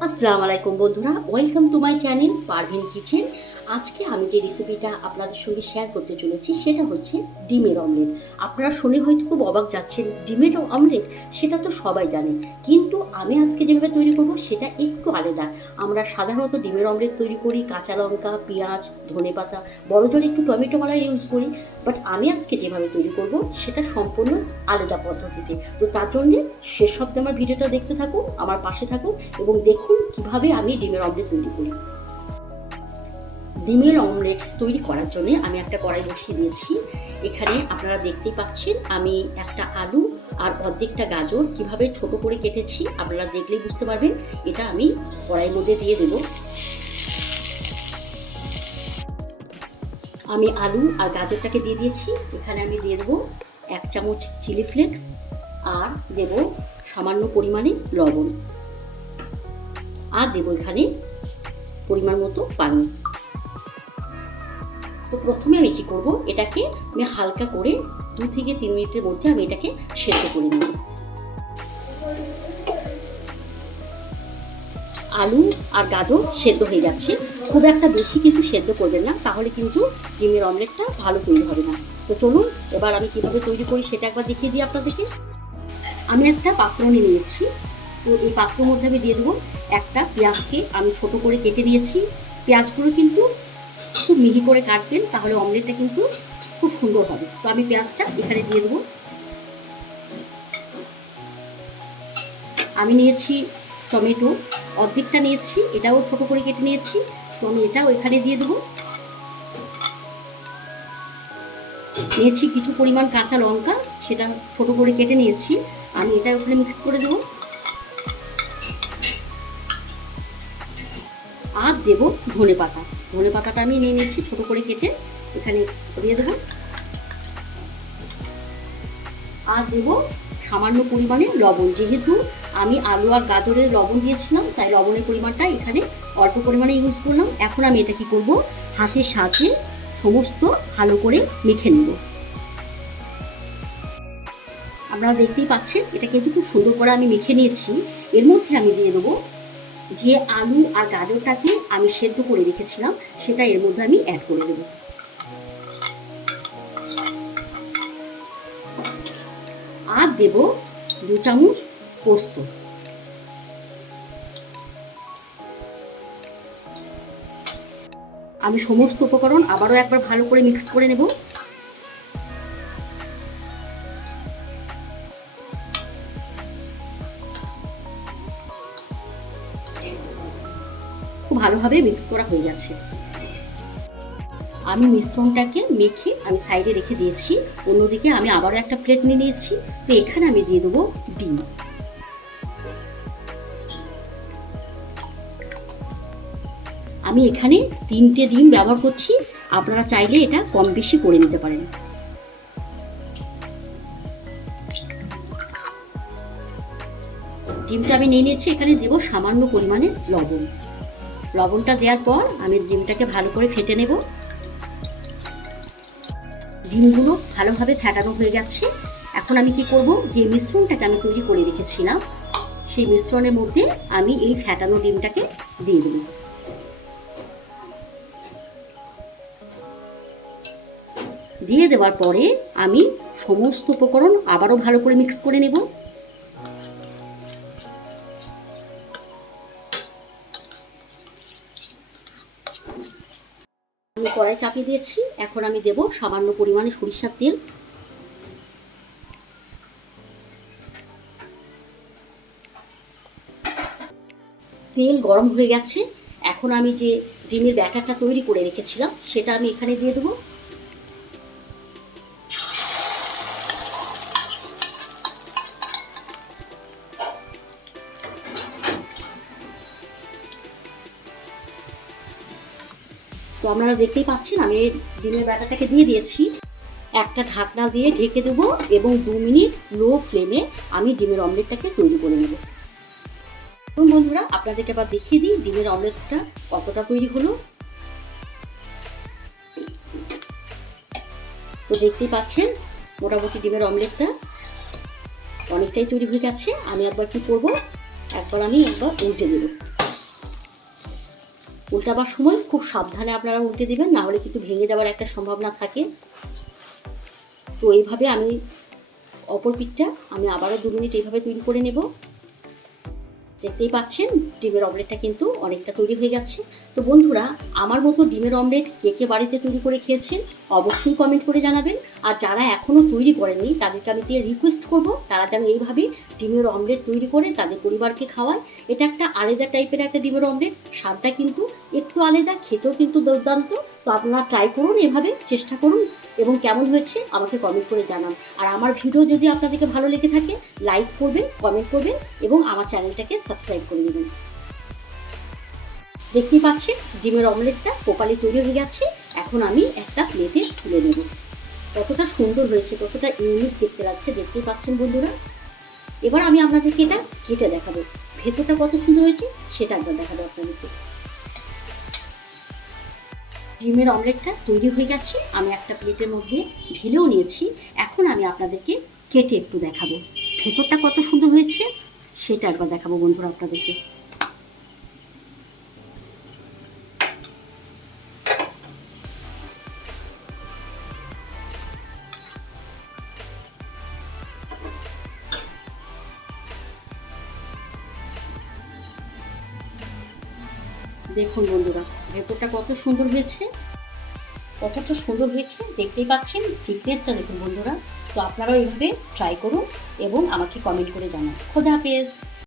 আসসালামু আলাইকুম বন্ধুরা welcome to my channel Parveen kitchen আজকে আমি যে রেসিপিটা আপনাদের সঙ্গে শেয়ার করতে চলেছি, সেটা হচ্ছে ডিমের অমলেট আপনারা শুনে হয়তো খুব অবাক যাচ্ছেন, ডিমের অমলেট সেটা তো সবাই জানেন কিন্তু আমি আজকে যেভাবে তৈরি করব, সেটা একটু আলাদা। আমরা সাধারণত ডিমের অমলেট তৈরি করি, কাঁচা লঙ্কা, পেঁয়াজ, ধনে পাতা, বড় জোর একটু টমেটো মালা ইউজ করি। বাট আমি আজকে যেভাবে তৈরি করব, সেটা সম্পূর্ণ আলাদা পদ্ধতিতে। তো তার জন্যে শেষ অব্দি আমার ভিডিওটা দেখতে থাকুন, আমার পাশে থাকুন এবং দেখুন কীভাবে আমি ডিমের অমলেট তৈরি করি। ডিমের অমলেট তৈরি করার জন্য আমি একটা কড়াই বসিয়ে দিয়েছি। এখানে আপনারা দেখতেই পাচ্ছেন, আমি একটা আলু আর অর্ধেকটা গাজর কীভাবে ছোট করে কেটেছি আপনারা দেখলেই বুঝতে পারবেন। এটা আমি কড়াইয়ের মধ্যে দিয়ে দেব। আমি আলু আর গাজরটাকে দিয়ে দিয়েছি। এখানে আমি দিয়ে দেবো এক চামচ চিলি ফ্লেক্স আর দেব সামান্য পরিমাণে লবণ। আর দেবো এখানে পরিমাণ মতো পানি। প্রথমে আমি কী করব? এটাকে আমি হালকা করে দু থেকে তিন মিনিটের মধ্যে আমি এটাকে সেদ্ধ করে নেব। আলু আর গাজর সেদ্ধ হয়ে যাচ্ছে। খুব একটা বেশি কিন্তু সেদ্ধ করবেন না, তাহলে কিন্তু ডিমের অমলেটটা ভালো তৈরি হবে না। তো চলুন, এবার আমি কীভাবে তৈরি করি সেটা একবার দেখিয়ে দিই আপনাদেরকে। আমি একটা পাত্র নিয়ে নিয়েছি। তো এই পাত্রের মধ্যে আমি দিয়ে দেবো একটা পেঁয়াজকে আমি ছোট করে কেটে নিয়েছি। পেঁয়াজগুলো কিন্তু খুব মিহি করে কাটবেন, তাহলে অমলেটটা কিন্তু খুব সুন্দর হবে। তো আমি পেঁয়াজটা এখানে দিয়ে দেবো। আমি নিয়েছি টমেটো, অর্ধেকটা নিয়েছি, এটাও ছোট করে কেটে নিয়েছি, তো আমি এটাও এখানে দিয়ে দেবো। নিয়েছি কিছু পরিমাণ কাঁচা লঙ্কা, সেটা ছোট করে কেটে নিয়েছি, আমি এটা ওখানে মিক্স করে দেবো। আর দেবো ধনে পাতা। ধনে পাতাটা আমি নিয়ে নিচ্ছি, ছোট করে কেটে এখানে দিয়ে দেবো। আর দেবো সামান্য পরিমাণে লবণ। যেহেতু আমি আলু আর গাজরের লবণ দিয়েছিলাম, তাই লবণের পরিমাণটা এখানে অল্প পরিমাণে ইউজ করলাম। এখন আমি এটা কি করব? হাতের সাথে সমস্ত ভালো করে মেখে নেব। আপনারা দেখতেই পাচ্ছেন, এটা কিন্তু খুব সুন্দর করে আমি মেখে নিয়েছি। এর মধ্যে আমি দিয়ে দেবো যে আলু আর গাজরটাকে আমি সেদ্ধ করে রেখেছিলাম, সেটা এর মধ্যে আমি অ্যাড করে দেব। আর দেব দু চামচ পোস্ত। আমি সমস্ত উপকরণ আবারও একবার ভালো করে মিক্স করে নেব। খুব ভালোভাবে মিক্স করা হয়ে গেছে। আমি মিশ্রণটাকে মেখে আমি সাইডে রেখে দিয়েছি। অন্যদিকে আমি আবারও একটা প্লেট নিয়ে নিয়েছি। তো এখানে আমি দিয়ে দেবো ডিম। আমি এখানে তিনটে ডিম ব্যবহার করছি। আপনারা চাইলে এটা কম বেশি করে নিতে পারেন। ডিমটা আমি নিয়ে নিয়েছি। এখানে দেবো সামান্য পরিমাণে লবণ। লবণটা দেওয়ার পর আমি ডিমটাকে ভালো করে ফেটে নেব। ডিমগুলো ভালোভাবে ফেটানো হয়ে যাচ্ছে এখন আমি কি করব? যে মিশ্রণটাকে আমি তৈরি করে রেখেছিলাম, সেই মিশ্রণের মধ্যে আমি এই ফ্যাটানো ডিমটাকে দিয়ে দেব। দিয়ে দেওয়ার পরে আমি সমস্ত উপকরণ আবারও ভালো করে মিক্স করে নেব। কড়াই চাপিয়ে দিয়েছি। এখন আমি দেব সামান্য পরিমাণে সরিষার তেল। তেল গরম হয়ে গেছে। এখন আমি যে ডিমের ব্যাটারটা তৈরি করে রেখেছিলাম, সেটা আমি এখানে দিয়ে দেবো। তো আপনারা দেখতেই পাচ্ছেন, আমি ডিমের ব্যাটারটাকে দিয়ে দিয়েছি। একটা ঢাকনা দিয়ে ঢেকে দেবো এবং দু মিনিট লো ফ্লেমে আমি ডিমের অমলেটটাকে তৈরি করে নেব। বন্ধুরা, আপনাদেরকে আবার দেখিয়ে দিই ডিমের অমলেটটা কতটা তৈরি হলো। তো দেখতেই পাচ্ছেন, মোটামুটি ডিমের অমলেটটা অনেকটাই তৈরি হয়ে গেছে। আমি একবার কি করব, একবার আমি একবার উল্টে দেবো। উল্টাবার সময় খুব সাবধানে আপনারা উল্টে দেবেন, না হলে কিন্তু ভেঙে যাওয়ার একটা সম্ভাবনা থাকে। তো এইভাবে আমি অপর পিঠটা আমি আবারও দু মিনিট এইভাবে তৈরি করে নেব। দেখতেই পাচ্ছেন, ডিমের অমলেটটা কিন্তু অনেকটা তৈরি হয়ে গেছে। তো বন্ধুরা, আমার মতো ডিমের অমলেট কে কে বাড়িতে তৈরি করে খেয়েছেন অবশ্যই কমেন্ট করে জানাবেন। আর যারা এখনও তৈরি করেননি, তাদেরকে আমি দিয়ে রিকোয়েস্ট করব, তারা যেন এইভাবে ডিমের অমলেট তৈরি করে তাদের পরিবারকে খাওয়ায়। এটা একটা আলাদা টাইপের একটা ডিমের অমলেট, স্বাদটা কিন্তু একটু আলাদা, খেতেও কিন্তু দুর্দান্ত। তো আপনারা ট্রাই করুন, এভাবে চেষ্টা করুন এবং কেমন হয়েছে আমাকে কমেন্ট করে জানান। আর আমার ভিডিও যদি আপনাদেরকে ভালো লেগে থাকে লাইক করবেন কমেন্ট করবেন এবং আমার চ্যানেলটাকে সাবস্ক্রাইব করে দেবেন। দেখতেই পাচ্ছেন, ডিমের অমলেটটা প্রপারলি তৈরি হয়ে গেছে। এখন আমি একটা প্লেটে তুলে নেব। কতটা সুন্দর হয়েছে, কতটা ইউনিক দেখতে লাগছে, দেখতেই পাচ্ছেন বন্ধুরা। এবার আমি আপনাদেরকে এটা কেটে দেখাবো। ভেতরটা কত সুন্দর হয়েছে, সেটা একবার দেখাবো আপনাদেরকে। ডিমের অমলেটটা তৈরি হয়ে গেছে, আমি একটা প্লেটের মধ্যে ঢেলেও নিয়েছি। এখন আমি আপনাদেরকে কেটে একটু দেখাবো। ভেতরটা কত সুন্দর হয়েছে, সেটা একবার দেখাবো বন্ধুরা আপনাদেরকে। দেখুন বন্ধুরা, ভেতরটা কত সুন্দর হয়েছে। কতটা সুন্দর হয়েছে, দেখতেই পাচ্ছেন থিকনেসটা দেখুন বন্ধুরা। তো আপনারাও এইভাবে ট্রাই করুন এবং আমাকে কমেন্ট করে জানান। খোদা হাফেজ।